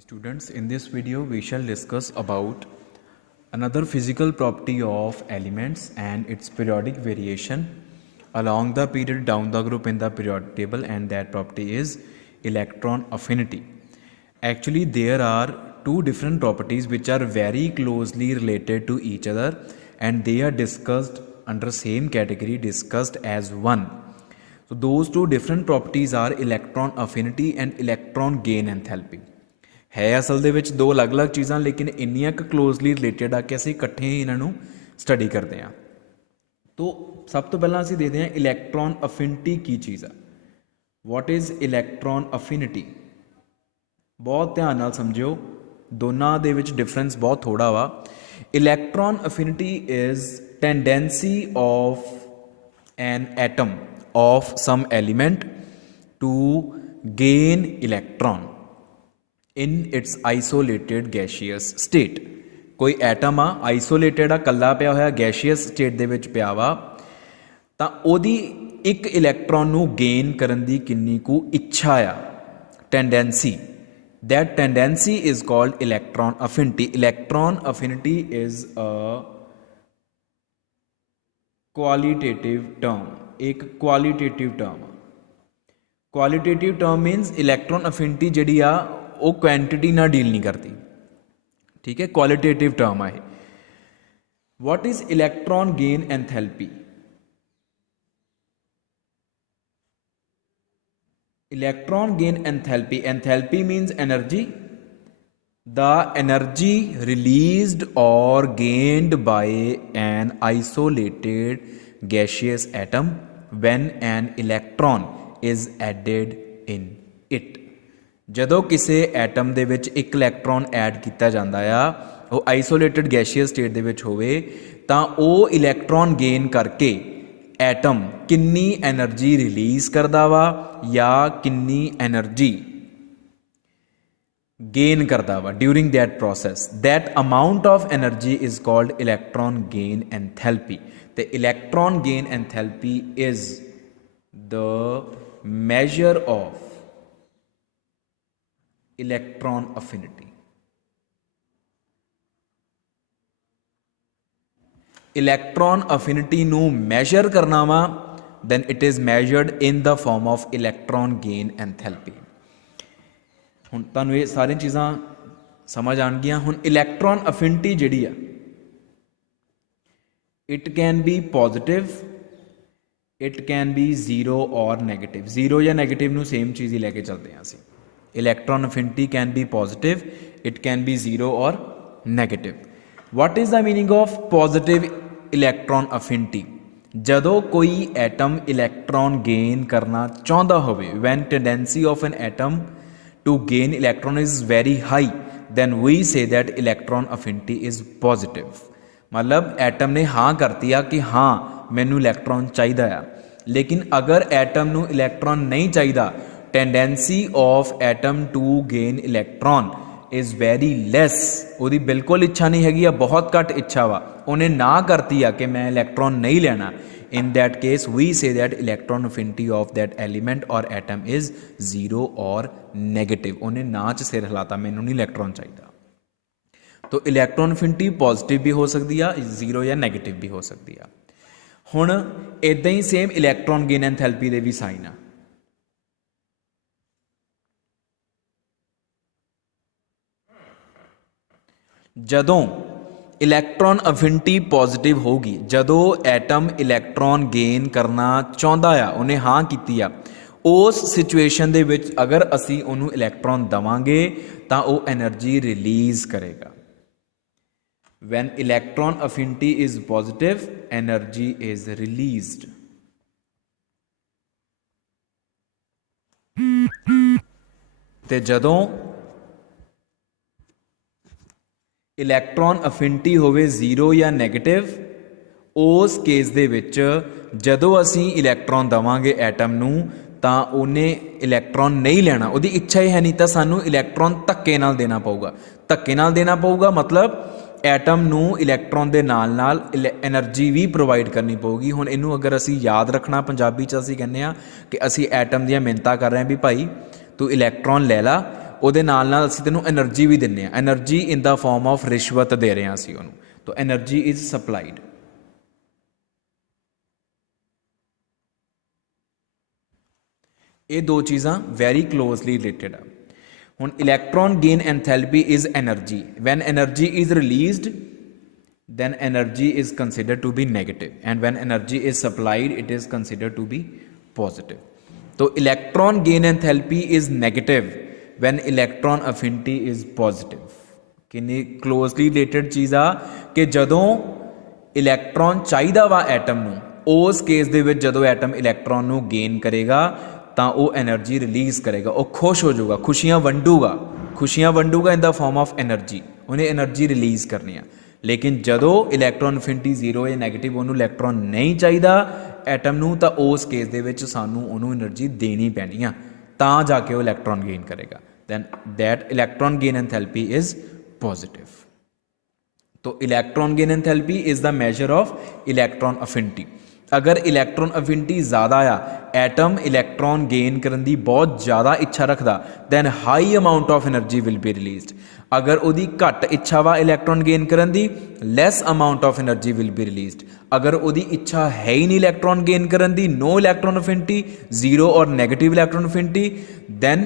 Students, in this video we shall discuss about another physical property of elements and its periodic variation along the period down the group in the periodic table, and that property is electron affinity. Actually, there are two different properties which are very closely related to each other, and they are discussed under same category, discussed as one. So those two different properties are electron affinity and electron gain enthalpy. है असल दे विच दो अलग अलग चीज़ां, लेकिन इन्नियां क closely related आ कि असीं इकट्ठे ही इन्हां नूं स्टडी करते हैं। तो सब तो पहलां असीं देखते हैं इलैक्ट्रॉन अफिनिटी की चीज़ आ। What is electron affinity? बहुत ध्यान नाल समझिओ, दोनां दे विच डिफरेंस बहुत थोड़ा वा। Electron affinity is tendency of an atom of some element to gain electron in its isolated gaseous state। कोई एटम आ आइसोलेटेड आ, कल्ला पिया होया गैशियस स्टेट दे विच पिया वा, तां ओदी एक इलैक्ट्रॉन नूं गेन करन दी किन्नी कु इच्छा आ, tendency, that tendency is called electron affinity. Electron affinity is a qualitative term, एक qualitative term. Qualitative term means electron affinity जिहड़ी आ वो क्वांटिटी ना डील नहीं करती, ठीक है, क्वालिटेटिव टर्म है। What is electron gain enthalpy? Electron gain enthalpy, enthalpy means energy, the energy released और gained by an isolated gaseous atom when an electron is added in it. ਜਦੋਂ ਕਿਸੇ atom ਦੇ ਵਿੱਚ ਇੱਕ ਇਲੈਕਟ੍ਰੋਨ ਐਡ ਕੀਤਾ ਜਾਂਦਾ ਆ, ਉਹ ਆਈਸੋਲੇਟਡ ਗੈਸ਼ੀਅਸ ਸਟੇਟ ਦੇ ਵਿੱਚ ਹੋਵੇ, ਤਾਂ ਉਹ ਇਲੈਕਟ੍ਰੋਨ ਗੇਨ ਕਰਕੇ ਐਟਮ ਕਿੰਨੀ ਐਨਰਜੀ ਰਿਲੀਜ਼ ਕਰਦਾ ਵਾ ਜਾਂ ਕਿੰਨੀ ਐਨਰਜੀ ਗੇਨ ਕਰਦਾ ਵਾ during that process, that amount of energy is called electron gain enthalpy. ਤੇ electron gain enthalpy is the measure of electron affinity. Electron affinity नू मैजर करना वा, then it is measured in the form of electron gain enthalpy। हुण तुहानूं ये सारी चीज़ां समझ आण गियां। हुण इलैक्ट्रॉन अफिनिटी जिहड़ी आ, it can be positive, it can be zero or negative। zero या negative नू सेम चीज़ ही लैके चलते हैं असीं। Electron affinity can be positive, it can be zero और negative. What is the meaning of positive electron affinity? जदों कोई एटम इलैक्ट्रॉन गेन करना चाहता होवे, when tendency of an atom to gain electron is very high, then we say that electron affinity is positive. मतलब atom ने हाँ करती आ कि हाँ मैनू इलैक्ट्रॉन चाहिदा आ, लेकिन अगर एटम नू इलैक्ट्रॉन नहीं चाहिदा, tendency of atom to gain electron is very less, उसकी बिल्कुल इच्छा नहीं हैगी, बहुत घट इच्छा वा, उन्हें ना करती है कि मैं इलैक्ट्रॉन नहीं लेना। In that case we say that electron affinity of that element or atom is zero और नेगेटिव। उन्हें ना च सिर हिलाता, मैनू नहीं इलैक्ट्रॉन चाहिए। तो इलैक्ट्रॉन अफिनिटी पॉजिटिव भी हो सकती है, जीरो या नैगेटिव भी हो सकती है। हुण इदां ही सेम इलैक्ट्रॉन गेन एंथैल्पी दे भी साइन आ। जदों इलैक्ट्रॉन अफिनिटी पॉजिटिव होगी, जदों एटम इलैक्ट्रॉन गेन करना चाहता है, उन्हें हाँ की आ, उस सिचुएशन दे विच अगर असी उन्होंने इलैक्ट्रॉन देवांगे तो वह एनर्जी रिलीज करेगा। When electron affinity is positive, energy is released. ते जदों इलैक्ट्रॉन अफिनिटी होवे जीरो या नैगेटिव, उस केस दे विच जदों असी इलैक्ट्रॉन देवांगे एटम नूं, तां उन्हें इलैक्ट्रॉन नहीं लेना, उहदी इच्छा ही है नहीं, तो सानू इलैक्ट्रॉन धक्के नाल देना पऊगा। धक्के नाल देना पऊगा मतलब एटम नूं इलैक्ट्रॉन दे नाल नाल एनर्जी भी प्रोवाइड करनी पऊगी। हुण इनू अगर असी याद रखना, पंजाबी च असी कहने कि असी एटम दीयां मिन्नतां कर रहे हैं भी भाई तू इलैक्ट्रॉन ले ला, ਉਹਦੇ ਨਾਲ ਅਸੀਂ ਤੈਨੂੰ એનર્ਜੀ ਵੀ ਦਿੰਦੇ ਹਾਂ, energy in the farm of ਰਿਸ਼ਵਤ ਦੇ ਰਹੇ ਹਾਂ ਅਸੀਂ ਉਹਨੂੰ, ਤਾਂ એનર્ਜੀ ਇਜ਼ ਸਪਲਾਈਡ। ਇਹ ਦੋ ਚੀਜ਼ਾਂ ਵੈਰੀ ਕਲੋਜ਼ਲੀ ਰਿਲੇਟਡ ਆ। ਹੁਣ electron gain enthalpy is energy, when energy is released then energy is considered to be negative, and when energy is supplied it is considered to be positive. So electron gain enthalpy is negative when electron affinity is positive. किन्नी closely related चीज़ आ कि जदों electron चाहिदा वा atom नूं, उस case दे विच जदों एटम इलैक्ट्रॉन नूं गेन करेगा तां वो एनर्जी रिलीज़ करेगा, वो खुश हो जाऊगा, खुशियां वंडूगा in the form of energy, उन्हें एनर्जी रिलीज़ करनी है। लेकिन जदों इलैक्ट्रॉन अफिनिटी जीरो या नैगेटिव उन्होंने इलैक्ट्रॉन नहीं चाहिए एटम नूं, तां उस केस दे विच सानूं उन्होंने एनर्जी देनी पैनी आ, तां जाके वो इलैक्ट्रॉन गेन करेगा। Then that electron gain enthalpy is positive. तो electron gain enthalpy is the measure of electron affinity. अगर इलैक्ट्रॉन अफिनिटी ज़्यादा आ, एटम इलैक्ट्रॉन गेन करने की बहुत ज़्यादा इच्छा रखता, then high amount of energy will be released. अगर उहदी घट इच्छा वा इलैक्ट्रॉन गेन करने की, less amount of energy will be released. अगर उहदी इच्छा है ही नहीं इलैक्ट्रॉन गेन करने की, नो इलैक्ट्रॉन अफिनिटी, जीरो और negative electron affinity, then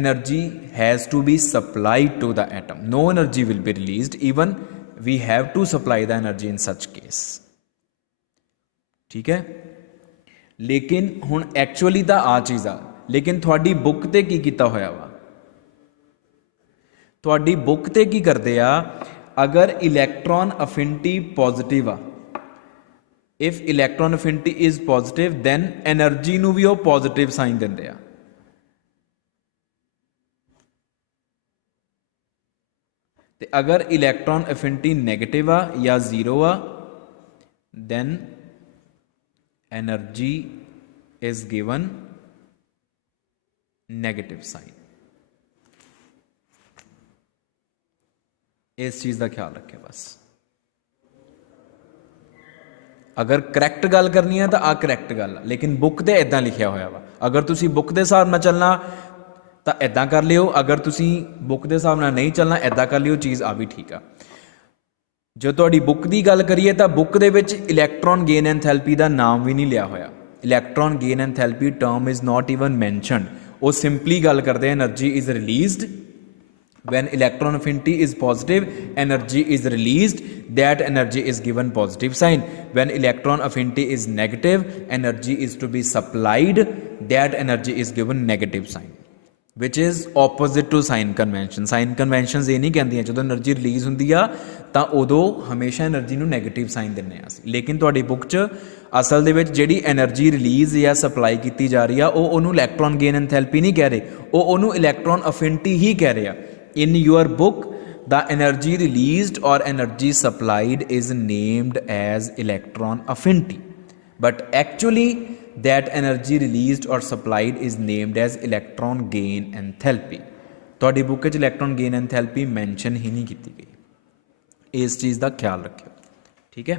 energy has to be supplied to the atom, no energy will be released, even we have to supply the energy in such case. ठीक है, लेकिन हुण actually तो आ चीज़ आ, लेकिन थोड़ी book ते की कीता होया वा, थोड़ी बुक ते की करते आ, अगर इलैक्ट्रॉन अफिनिटी पॉजिटिव आ, if electron affinity is positive then energy नूं भी वो पॉजिटिव साइन दिंदे आ। ते अगर इलैक्ट्रॉन अफिनिटी नैगेटिव आ या जीरो आ, then energy is given negative sign. इस चीज़ का ख्याल रखें बस। अगर करैक्ट गल करनी है तो आ करैक्ट गल, लेकिन बुक ते इदां लिखिया होया वा। अगर तुसी बुक के हिसाब नाल चलना तो इदां कर लियो, अगर तुसी बुक के हिसाब नाल नहीं चलना इदां कर लियो, चीज़ आ भी ठीक आ। जो तुहाडी बुक की गल करिए तो बुक दे विच इलैक्ट्रॉन गेन एंथैल्पी का नाम भी नहीं लिया होया। Electron gain enthalpy term is not even mentioned. वो सिंपली गल करते हैं energy is released when electron affinity is positive, energy is released, that energy is given positive sign. When electron affinity is negative, energy is to be supplied, that energy is given negative sign, which is opposite to sign convention. Sign conventions ये नहीं कहती जो energy release होंगी आ तो उदों हमेशा energy नूं negative sign दिंदे आ। लेकिन तुहाडी बुक च असल दे विच जिहड़ी एनर्जी रिलीज या सप्लाई की जा रही है वो उहनूं इलैक्ट्रॉन गेन एंथैल्पी नहीं कह रहे, वो उहनूं इलैक्ट्रॉन अफिनिटी ही कह रहे हैं। In your book, the energy released or energy supplied is named as electron affinity, but actually that energy released or supplied is named as electron gain enthalpy. ਤੁਹਾਡੀ book च electron gain enthalpy mention he नहीं की गई। इस चीज़ का ख्याल रखियो, ठीक है।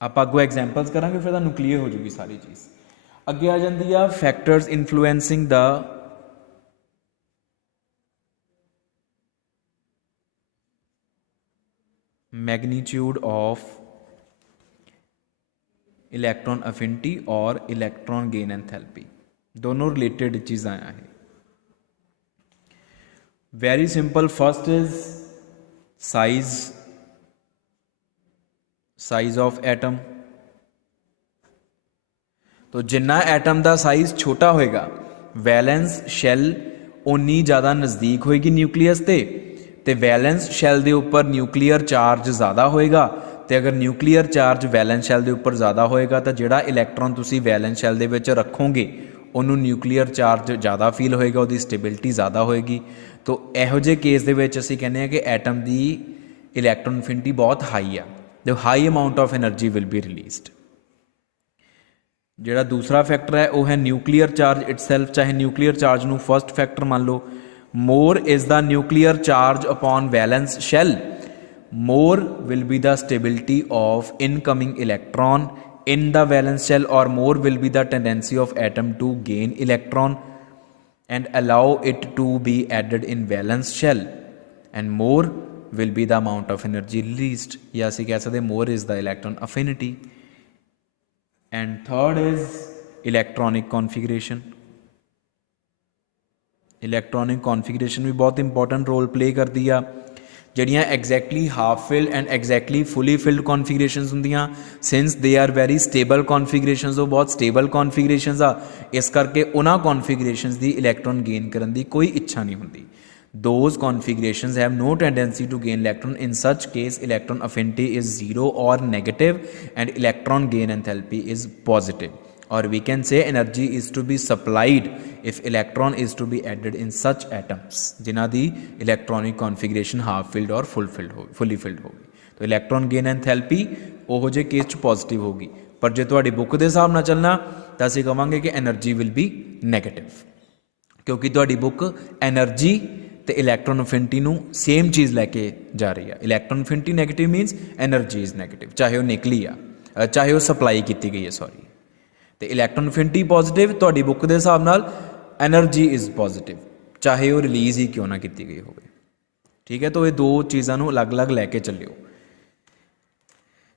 आप अगो एग्जाम्पल्स करांगे फिर तुहानूं क्लीयर हो जाएगी सारी चीज़। अगे आ जाती है factors influencing the magnitude of electron affinity और इलैक्ट्रॉन गेन एंथैल्पी, दोनों रिलेटेड चीज़ें हैं। Very simple, first is size of atom. तो जिन्ना एटम का साइज छोटा होएगा, वैलेंस शैल उन्नी ज़्यादा नज़दीक होएगी न्यूक्लीयस ते वैलेंस शैल के उपर न्यूक्लीयर चार्ज ज़्यादा होएगा। तो अगर न्यूक्लीयर चार्ज वैलेंस शैल के उपर ज़्यादा होएगा तो जिहड़ा इलैक्ट्रॉन तुसी वैलेंस शैल दे विच रखोगे उन्होंने न्यूक्लीयर चार्ज ज़्यादा फील होएगा, उसकी स्टेबिलिटी ज़्यादा होएगी। तो इहो जे केस दे विच असीं कहने कि एटम की इलैक्ट्रॉन अफिनिटी बहुत हाई आ, तो high amount of energy will be released. जिहड़ा दूसरा फैक्टर है वह है न्यूक्लीयर चार्ज इटसेल्फ। चाहे न्यूक्लीयर चार्ज नूं फर्स्ट फैक्टर मान लो, more is the nuclear charge upon valence shell, more will be the stability of incoming electron in the valence shell, or more will be the tendency of atom to gain electron and allow it to be added in valence shell, and more will be the amount of energy released. या ਅਸੀਂ ਕਹਿ ਸਕਦੇ more is the electron affinity. And third is electronic configuration. Electronic configuration ਵੀ ਬਹੁਤ important role play ਕਰਦੀ ਆ। ਜਿਹੜੀਆਂ exactly half filled and exactly fully filled configurations ਹੁੰਦੀਆਂ, since they are very stable ਕੌਨਫੀਗਰੇਸ਼ਨਸ, ਉਹ ਬਹੁਤ ਸਟੇਬਲ ਕੌਨਫੀਗਰੇਸ਼ਨਸ ਆ, ਇਸ ਕਰਕੇ ਉਹਨਾਂ ਕੌਨਫੀਗਰੇਸ਼ਨਸ ਦੀ ਇਲੈਕਟ੍ਰੋਨ ਗੇਨ ਕਰਨ ਦੀ ਕੋਈ ਇੱਛਾ ਨਹੀਂ ਹੁੰਦੀ। Those configurations have no tendency to gain electron. In such case, electron affinity is 0 or negative and electron gain enthalpy is positive. Or we can say energy is to be supplied if electron is to be added in such atoms जिन्हां दी electronic configuration half filled or fully filled होगी। तो electron gain enthalpy ओहो जे case च positive होगी, पर जे तुहाडी book दे हिसाब नाल चलना तां असीं कहांगे कि एनर्जी विल बी नेगेटिव, क्योंकि तुहाडी बुक एनर्जी ਤੇ ਇਲੈਕਟ੍ਰੋਨ ਅਫਿਨਿਟੀ ਨੂੰ ਸੇਮ ਚੀਜ਼ ਲੈ ਕੇ ਜਾ ਰਹੀ ਆ। Electron affinity negative means energy is negative, ਚਾਹੇ ਉਹ ਨਿਕਲੀ ਆ, ਚਾਹੇ ਉਹ ਸਪਲਾਈ ਕੀਤੀ ਗਈ ਹੈ, ਸੌਰੀ। ਤੇ ਇਲੈਕਟ੍ਰੋਨ ਅਫਿਨਿਟੀ ਪੋਜ਼ਿਟਿਵ, ਤੁਹਾਡੀ ਬੁੱਕ ਦੇ ਹਿਸਾਬ ਨਾਲ ਐਨਰਜੀ ਇਜ਼ ਪੋਜ਼ਿਟਿਵ, ਚਾਹੇ ਉਹ ਰਿਲੀਜ਼ ਹੀ ਕਿਉਂ ਨਾ ਕੀਤੀ ਗਈ ਹੋਵੇ। ਠੀਕ ਹੈ, ਤਾਂ ਇਹ ਦੋ ਚੀਜ਼ਾਂ ਨੂੰ ਅਲੱਗ-ਅਲੱਗ ਲੈ ਕੇ ਚੱਲਿਓ।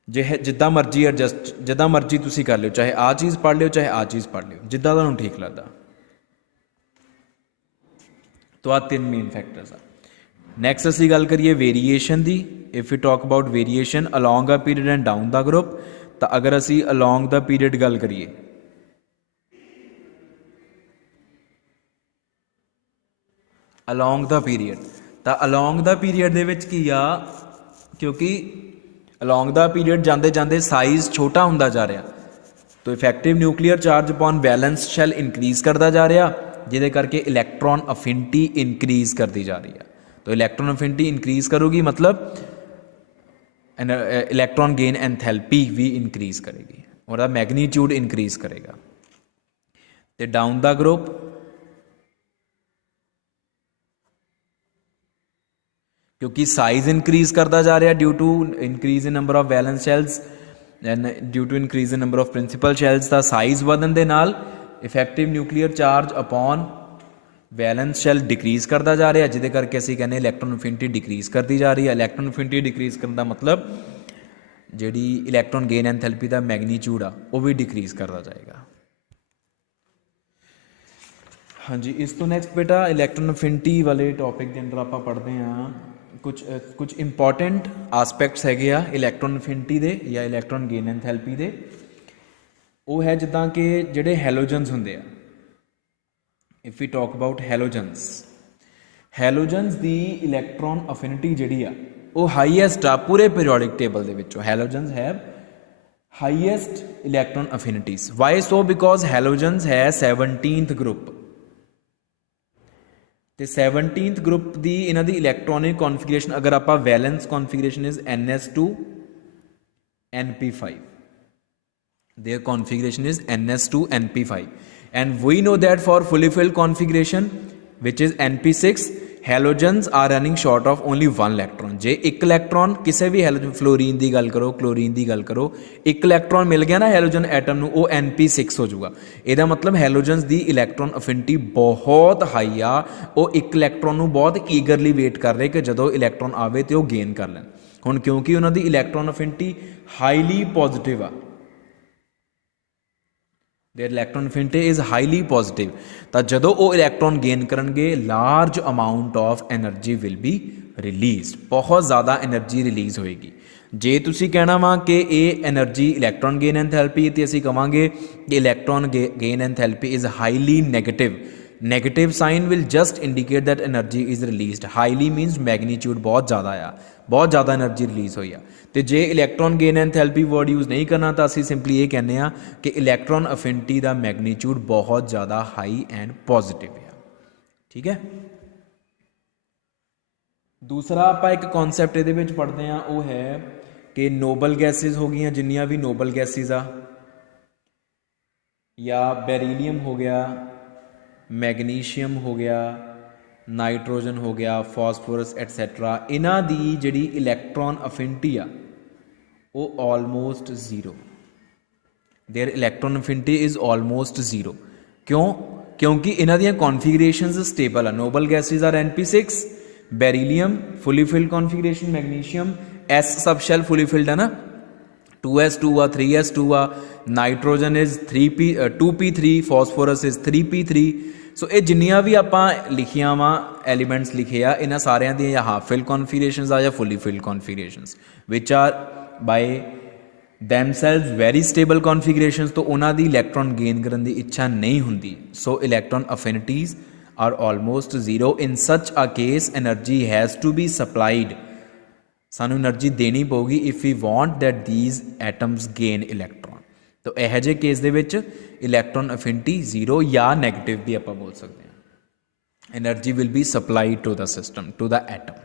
ਜੇ ਜਿੱਦਾਂ ਮਰਜ਼ੀ ਐਡਜਸਟ, ਜਿੱਦਾਂ ਮਰਜ਼ੀ ਤੁਸੀਂ ਕਰ ਲਿਓ, ਚਾਹੇ ਆਹ ਚੀਜ਼ ਪੜ੍ਹ ਲਿਓ, ਚਾਹੇ ਆਹ ਚੀਜ਼ ਪੜ੍ਹ ਲਿਓ, ਜਿੱਦਾਂ ਤੁਹਾਨੂੰ ਠੀਕ ਲੱਗਦਾ। तो आ तीन मेन फैक्टर्स आ। नैक्सट असी गल करिए वेरीएशन की। If you talk about variation along the period and down the group, तो अगर असी अलॉन्ग द पीरियड गल करिए, अलॉन्ग द पीरियड, तो अलॉन्ग द पीरियड दे विच की आ, क्योंकि अलॉन्ग द पीरियड जाते जाते साइज छोटा होंदा जा रहा, तो effective nuclear charge upon valence shell increase करता जा रहा, जिहदे करके इलैक्ट्रॉन अफिनिटी इंक्रीज करती जा रही है। तो इलैक्ट्रॉन अफिनिटी इंक्रीज करोगी मतलब इलैक्ट्रॉन गेन एंथैल्पी भी इंक्रीज करेगी और मैग्नीट्यूड इंक्रीज करेगा। तो डाउन द ग्रुप क्योंकि साइज इंक्रीज करता जा रहा due to increase in number of valence shells and due to increase in number of principal shells, का साइज बढ़न दे नाल effective nuclear charge upon valence shell decrease करता जा रहा, जिहदे करके असीं कहने इलैक्ट्रॉन अफिनिटी डिक्रीज करती जा रही है। इलैक्ट्रॉन अफिनिटी डिक्रीज करने का मतलब जिहड़ी इलैक्ट्रॉन गेन एंथैल्पी का मैग्नीट्यूड आ वो भी डिक्रीज करता जाएगा। हाँ जी, इस तो नैक्सट बेटा इलैक्ट्रॉन अफिनिटी वाले टॉपिक के अंदर आप पढ़ते हैं कुछ इंपॉर्टेंट आसपैक्ट्स हैगे आ इलैक्ट्रॉन अफिनिटी दे या इलैक्ट्रॉन गेन एंथैल्पी दे। वो है जिद्दां कि जिहड़े हैलोजन्स हुंदे आ, if we talk about halogens दी इलैक्ट्रॉन अफिनिटी जिहड़ी आ वो हाईएस्ट आ पूरे पीरियोडिक टेबल दे विचों। Halogens have highest electron affinities. Why so? Because halogens है 17th ग्रुप, तो 17th ग्रुप की इन्हां दी इलैक्ट्रॉनिक कॉन्फिगरेशन अगर आप valence configuration is NS2 NP5, their configuration is NS2 NP5, and we know that for fully filled configuration which is NP6 halogens are running short of only one electron। जे एक electron किसी भी halogen, fluorine की गल करो, chlorine की गल करो, एक इलैक्ट्रॉन मिल गया ना हैलोजन एटम नूं, वो NP6 हो जाऊगा। ਇਹਦਾ मतलब हैलोजन्स की इलैक्ट्रॉन अफिनिटी बहुत हाई आ, वो एक इलैक्ट्रॉन नूं बहुत ईगरली वेट कर रहे कि जदों इलैक्ट्रॉन आवे तो वो गेन कर लैन। हुण क्योंकि उन्हां दी इलैक्ट्रॉन अफिनिटी हाईली पॉजिटिव आ, there electron affinity is highly positive, तो जदों वो इलैक्ट्रॉन गेन करनगे large amount of energy will be release, बहुत ज़्यादा एनर्जी रिलीज़ होएगी। जे तुसी कहना वा कि ये एनर्जी इलैक्ट्रॉन गेन एंथैल्पी, तो असीं कहांगे कि electron gain enthalpy is highly negative. Negative sign will just indicate that energy is released. Highly minus magnitude बहुत ज़्यादा आ, बहुत ज़्यादा एनर्जी रिलीज़ हुई आ। तो जे electron gain enthalpy word use नहीं करना तो असीं सिंपली ये कहने आ कि इलैक्ट्रॉन अफिनिटी का मैग्नीट्यूड बहुत ज़्यादा हाई एंड पॉजिटिव है। ठीक है, दूसरा आप एक कॉन्सैप्ट ये पढ़ते हैं वो है कि नोबल गैसिज हो गई, जिन्नियां भी नोबल गैसिज आ, या बेरीलियम हो गया, मैगनीशियम हो गया, नाइट्रोजन हो गया, फॉस्फोरस एटसैट्रा, इन्हां दी जिहड़ी इलैक्ट्रॉन अफिनिटी आ वो almost zero. There electron affinity is almost zero. क्यों? क्योंकि इन्हां दियां कॉन्फिगरेशनस स्टेबल है। Noble gases are NP6, beryllium fully filled configuration, magnesium S subshell fully filled है ना, 2s2 आ, 3s2 आ, nitrogen is 2p3, phosphorus is 3p3। So ये जिन्नियां भी आपां लिखियां वा एलीमेंट्स लिखे आ, इन्हां सारियां दी या हाफ फिल्ड कॉन्फिगरेशनस आ या fully filled configurations which are by themselves very stable configurations, तो उन्हां दी इलैक्ट्रॉन गेन करन दी इच्छा नहीं हुंदी। सो electron affinities are almost zero. In such a case energy has to be supplied, सानू एनर्जी देनी पऊगी if we want that these atoms gain electron। तो यह जे केस दे विच इलैक्ट्रॉन अफिनिटी जीरो या नैगेटिव भी आपां बोल सकते हैं। Energy will be supplied to the system, to the atom.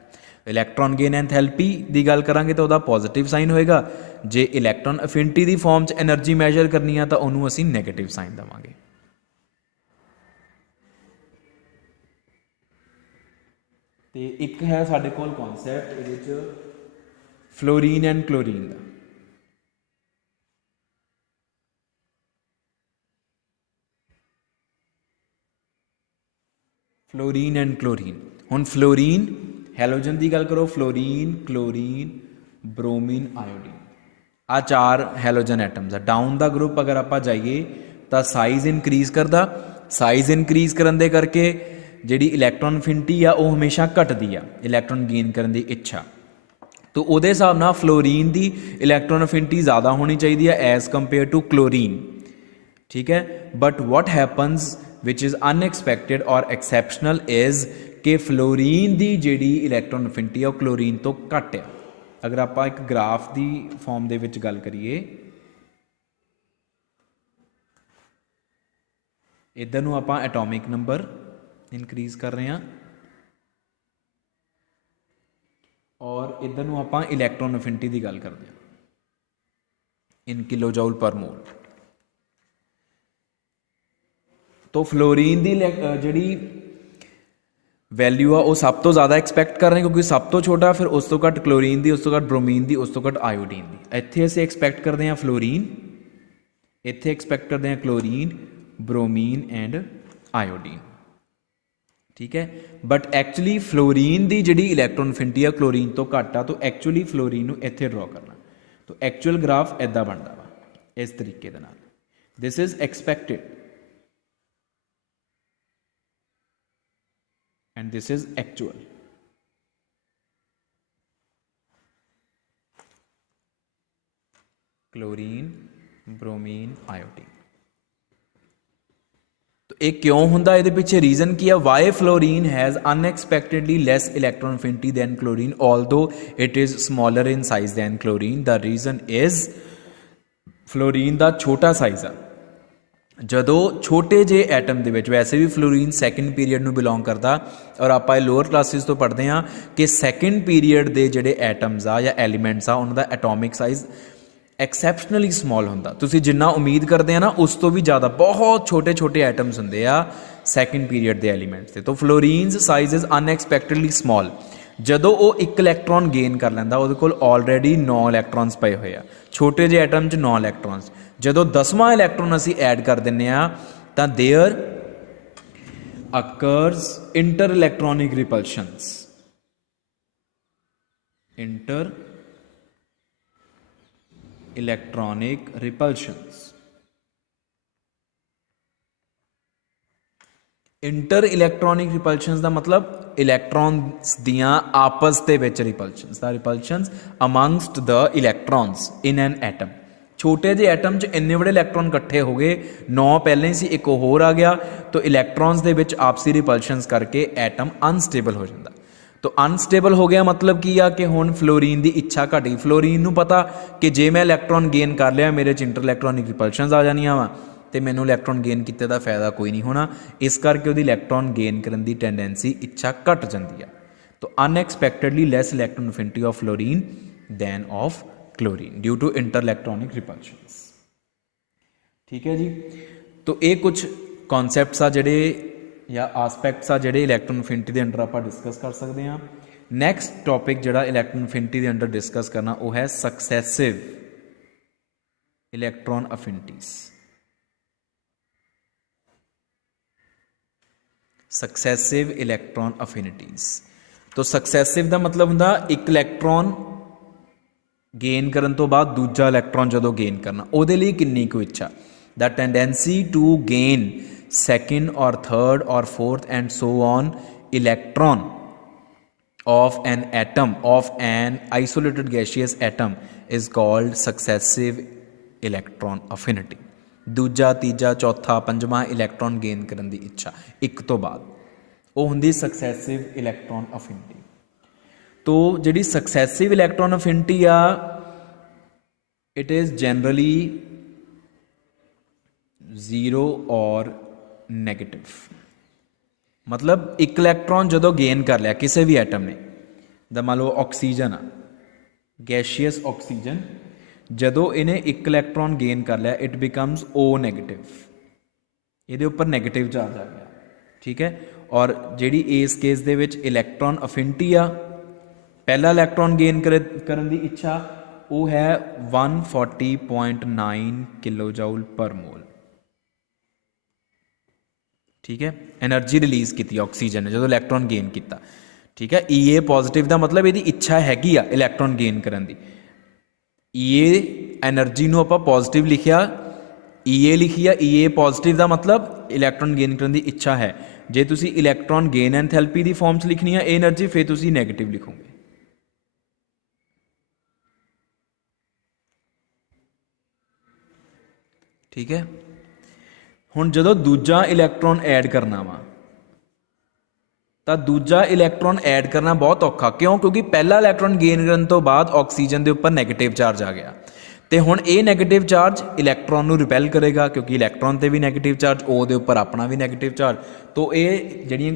Electron gain enthalpy की गल करांगे तो वह पॉजिटिव साइन होएगा। जे इलैक्ट्रॉन अफिनिटी की फॉर्म च एनर्जी मैजर करनी है तो उन्होंने असीं नैगेटिव साइन देवांगे। तो एक है साडे कोल कॉन्सैप्ट इहदे च फ्लोरीन एंड क्लोरीन का। फ्लोरीन एंड क्लोरीन, हुण फ्लोरीन हैलोजन की गल करो, फ्लोरीन, क्लोरीन, ब्रोमीन, आयोडीन, आ 4 हैलोजन एटम्स है। डाउन द ग्रुप अगर आप जाइए तो साइज़ इनक्रीज़ करता, साइज़ इनक्रीज़ करन दे करके जिहड़ी इलैक्ट्रॉन अफिनिटी आ वो हमेशा घटदी आ, इलैक्ट्रॉन गेन करन दी इच्छा। तो उहदे हिसाब नाल फ्लोरीन की इलैक्ट्रॉन अफिनिटी ज़्यादा होनी चाहिए एज़ कंपेयर टू क्लोरीन, ठीक है। But what happens which is unexpected और एक्सैप्शनल इज़ कि फ्लोरीन की जिहड़ी इलैक्ट्रॉन अफिनिटी है क्लोरीन तो घट है। अगर आप एक ग्राफ की फॉर्म दे विच गल करिए, इधर नूं आपां एटॉमिक नंबर इनक्रीज़ कर रहे हैं और इधर नूं आपां इलैक्ट्रॉन अफिनिटी की गल करते हैं इन किलो जूल पर मोल। तो फ्लोरीन की जिहड़ी वैल्यू आ वो सब तो ज़्यादा एक्सपैक्ट कर रहे हैं क्योंकि सब तो छोटा, फिर उस तो घट क्लोरीन की, उस तो घट ब्रोमीन की, उस तो घट आयोडीन की। इत्थे असीं एक्सपैक्ट करते हैं फ्लोरीन, इत्थे एक्सपैक्ट करते हैं क्लोरीन, ब्रोमीन एंड आयोडीन, ठीक है। बट एक्चुअली फ्लोरीन की जिहड़ी इलैक्ट्रॉन अफिनिटी है क्लोरीन तो घट आ, तो एक्चुअली फ्लोरीन नूं इत्थे ड्रॉ करना। तो एक्चुअल ग्राफ इदां बनदा वा इस तरीके दे नाल। This is expected and this is actual। Chlorine, bromine, iodine. तो ये क्यों हुंदा, इहदे पिछे रीजन की है। Why fluorine has unexpectedly less electron affinity than chlorine although it is smaller in size than chlorine. The reason is fluorine का छोटा साइज है। जदों छोटे जे एटम दे विच, वैसे भी फ्लोरीन सैकेंड पीरीयड नूं बिलोंग करता और आप लोअर क्लासिस तो पढ़ते हैं कि सैकेंड पीरीयड के जिहड़े एटम्स आ या एलीमेंट्स आ उन्हां दा एटॉमिक साइज एक्सैप्शनली स्मॉल हुंदा। तुसीं जिन्ना उम्मीद करते हैं ना उस तो भी ज़्यादा बहुत छोटे छोटे एटम्स हुंदे आ सैकेंड पीरीयड के एलीमेंट्स के। तो फ्लोरीन साइज इज़ अनएक्सपैक्टेडली स्मॉल। जदों वो एक इलैक्ट्रॉन गेन कर लैंदा, उहदे कोल ऑलरेडी 9 इलैक्ट्रॉन्स पए होए आ, छोटे जे एटम च 9 इलैक्ट्रॉन्स। जदों 10वां इलैक्ट्रॉन असीं ऐड कर दिंदे आ तां there occurs inter electronic repulsions, inter electronic repulsions. Inter electronic repulsions का मतलब इलैक्ट्रॉन्स दियां आपस दे विच repulsions, the repulsions amongst the electrons in an atom. छोटे जे एटम च इन्ने बड़े इलैक्ट्रॉन इकट्ठे हो गए, 9 पहले ही सी, एक होर आ गया, तो इलैक्ट्रॉन्स दे विच आपसी रिपल्शनस करके एटम अनस्टेबल हो जाता। तो अनस्टेबल हो गया मतलब की आ कि हुण फ्लोरीन की इच्छा घटी। फ्लोरीन नूं पता कि जे मैं इलैक्ट्रॉन गेन कर लिया मेरे च इंटर इलैक्ट्रॉनिक रिपल्शनस आ जानियां वा तो मैनूं इलैक्ट्रॉन गेन किते दा फायदा कोई नहीं होना, इस करके उहदी इलैक्ट्रॉन गेन करन दी टेंडेंसी इच्छा घट जाती है। तो unexpectedly less electron affinity of fluorine than of chlorine due to inter electronic repulsions, ठीक है जी। तो ये कुछ कॉन्सैप्ट्स आ जिहड़े या आसपैक्ट्स आ जिहड़े इलैक्ट्रॉन अफिनिटी के अंडर आप डिस्कस कर सकते हैं। नैक्सट टॉपिक जिहड़ा इलैक्ट्रॉन अफिनिटी के अंडर डिस्कस करना वो है सक्सैसिव इलैक्ट्रॉन अफिनिटीज़। सक्सैसिव इलैक्ट्रॉन अफिनिटीज़। तो सक्सैसिव का मतलब हुंदा एक इलैक्ट्रॉन गेन करन तो बाद दूजा इलैक्ट्रॉन जदों गेन करना, उहदे लई किन्नी कुछ इच्छा। The tendency to gain second or third or fourth and so on electron of an atom, of an isolated gaseous atom, is called successive electron affinity। दूजा तीजा चौथा पंजवां इलैक्ट्रॉन गेन करन दी इच्छा एक तो बाद, वो हुंदी सक्सैसिव इलैक्ट्रॉन अफिनिटी। तो जिहड़ी सक्सैसिव इलैक्ट्रॉन अफिनिटी आ, इट इज़ जनरली जीरो और नैगेटिव। मतलब एक इलैक्ट्रॉन जदों गेन कर लिया किसी भी एटम ने, दा मान लो ऑक्सीजन आ, गैशियस ऑक्सीजन, जदों इन्हें एक इलैक्ट्रॉन गेन कर लिया इट बिकम्स ओ नैगेटिव, ये उपर नैगेटिव चार्ज आ गया, ठीक है। और जिहड़ी इस केस दे विच इलैक्ट्रॉन अफिनिटी आ, पहला इलैक्ट्रॉन गेन करन दी इच्छा, वो है 140.9 किलो जूल पर मोल, ठीक है। एनर्जी रिलीज़ की ऑक्सीजन ने जो इलैक्ट्रॉन गेन किया, ठीक है। ई ए पॉजिटिव का मतलब ये इच्छा हैगी आ इलैक्ट्रॉन गेन करन दी। ई ए एनर्जी नूं आपां पॉजिटिव लिखिया, ई ए लिखी आ, ई ए पॉजिटिव का मतलब इलैक्ट्रॉन गेन करन दी इच्छा है। जे तुसी इलैक्ट्रॉन गेन एंथैल्पी की फॉर्म च लिखनी है ए एनर्जी, फिर तुसी नैगेटिव लिखोगे, ठीक है। हुण जदों दूजा इलैक्ट्रॉन ऐड करना वा, तो दूजा इलैक्ट्रॉन ऐड करना बहुत औखा, क्यों? क्योंकि पहला इलैक्ट्रॉन गेन करने तो बाद ऑक्सीजन के उपर नैगेटिव चार्ज आ गया, तो हुण ये नैगेटिव चार्ज इलैक्ट्रॉन नूं रिपैल करेगा, क्योंकि इलैक्ट्रॉन ते भी नैगेटिव चार्ज, ओ दे उपर अपना भी नैगेटिव चार्ज। तो ये जिहड़ियां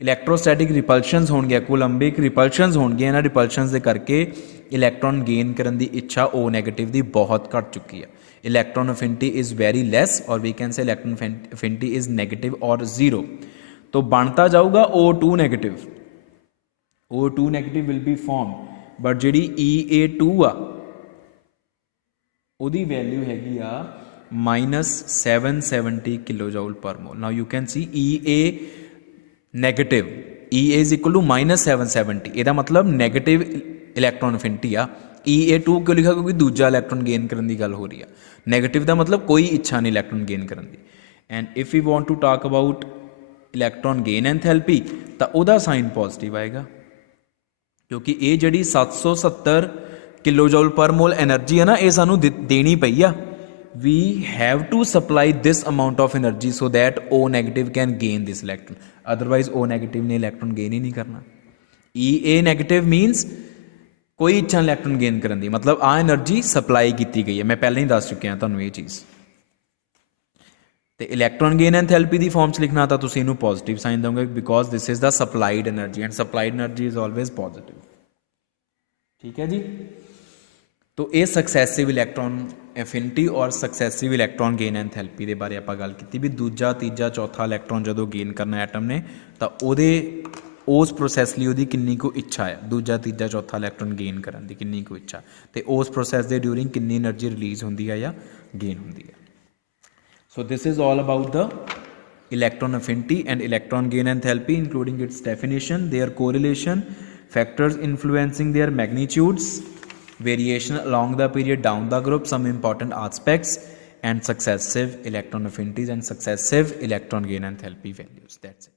इलैक्ट्रोस्टैटिक रिपल्शनस होणगियां, कूलंबिक रिपल्शनस होणगियां, इन्हां रिपल्शनस दे करके इलैक्ट्रॉन गेन करने की इच्छा ओ नैगेटिव की बहुत घट चुकी है। Electron affinity is very less, और we can say electron affinity is negative और जीरो। तो बनता जाऊगा O2 negative, O2 negative will be form, but जिहड़ी EA2 आ उहदी वैल्यू हैगी आ -770 kilo joule per mole. Now you can see EA negative, EA is equal to -770, ਇਹਦਾ मतलब negative electron affinity आ। EA2 क्यों लिखा? क्योंकि दूजा इलैक्ट्रॉन गेन करने की गल हो रही है। नैगेटिव का मतलब कोई इच्छा नहीं इलैक्ट्रॉन गेन करने की। And if you want to talk about electron gain enthalpy, तो वह साइन पॉजिटिव आएगा, क्योंकि ये जी 770 किलो जूल पर मोल एनर्जी है ना, ये सानू देनी पई आ। We have to supply this amount of energy so that O negative can gain this electron, otherwise O negative ने इलैक्ट्रॉन गेन ही नहीं करना। EA नैगेटिव मीनस कोई इच्छा इलैक्ट्रॉन गेन करने की, मतलब आ एनर्जी सप्लाई की गई है, मैं पहले ही दस चुकिया तुहानू ये चीज़। तो इलैक्ट्रॉन गेन एंथैल्पी की फॉर्म च लिखना तो तुसीं इहनूं पॉजिटिव साइन दोगे, because this is the supplied energy, and supplied energy is always positive, ठीक है जी। तो ये सक्सैसिव इलैक्ट्रॉन एफिनिटी और सक्सैसिव इलैक्ट्रॉन गेन एंथैल्पी के बारे आपां गल कीती भी दूजा तीजा चौथा इलैक्ट्रॉन जो गेन करना एटम ने, तो उहदे उस प्रोसैस लिए उहदी किन्नी को इच्छा है, दूजा तीजा चौथा इलैक्ट्रॉन गेन करने की किन्नी को इच्छा, तो उस प्रोसैस के ड्यूरिंग किन्नी एनर्जी रिलीज़ होंदी है या गेन होंदी है। So this is all about the electron affinity and electron gain enthalpy, including its definition, their correlation, factors influencing their magnitudes, variation along the period down the group, some important aspects, and successive electron affinities and successive electron gain enthalpy values. That's it.